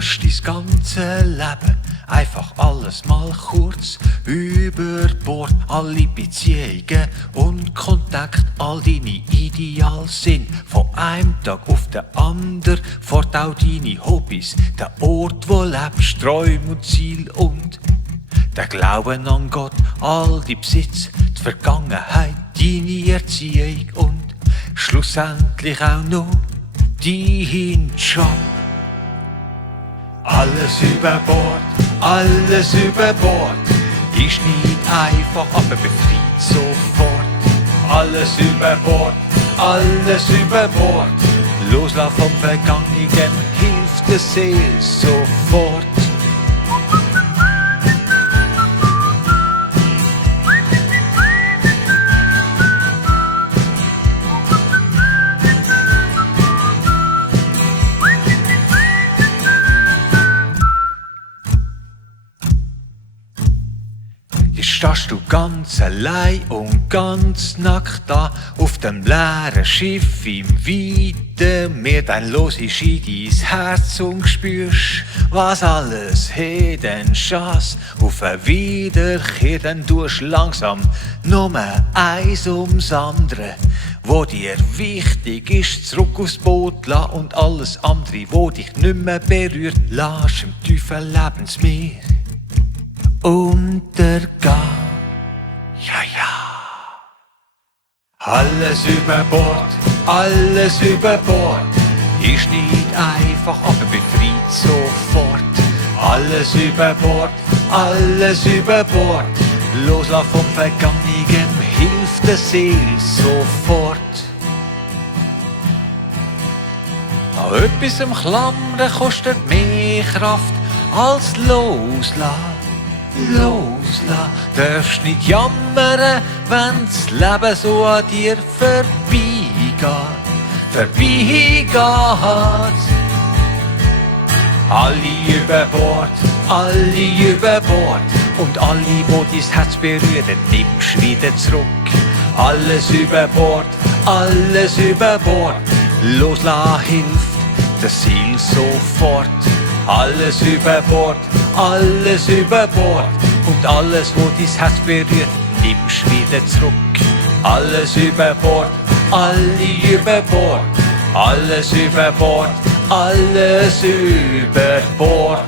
spürst dein ganze Leben, einfach alles mal kurz über Bord. Alle Beziehungen und Kontakt, all deine Ideale sind von einem Tag auf den anderen fort. Auch deine Hobbys, der Ort, wo lebst, Träume und Ziel und der Glauben an Gott, all die Besitz, die Vergangenheit, deine Erziehung und schlussendlich auch noch dein Job. Alles über Bord, alles über Bord, ist nicht einfach, aber befreit sofort. Alles über Bord, alles über Bord, loslassen vom Vergangenen hilft der Seele sofort. Jetzt stehst du ganz allein und ganz nackt da auf dem leeren Schiff im weiten Meer. Dann los ist in dein Herz und spürst, was alles hat, eine Chance auf eine Wiederkehr. Dann tust langsam nur eins ums andere, wo dir wichtig ist, zurück aufs Boot lassen und alles andere, wo dich nicht mehr berührt, lass im tiefen Lebensmeer untergehen. Ja, ja. Alles über Bord, alles über Bord, ist nicht einfach, aber befreit sofort. Alles über Bord, alles über Bord, loslassen vom Vergangenen hilft der Seele sofort. An etwas im Klammern kostet mehr Kraft als loslassen. Loslassen, darfst nicht jammern, wenn das Leben so an dir vorbeigeht. Alle über Bord und alle, wo dein Herz berühren, nimmst wieder zurück. Alles über Bord, loslassen hilft der Seele sofort. Alles über Bord und alles, wo dein Herz berührt, nimmst wieder zurück. Alles über Bord, alles über Bord, alles über Bord.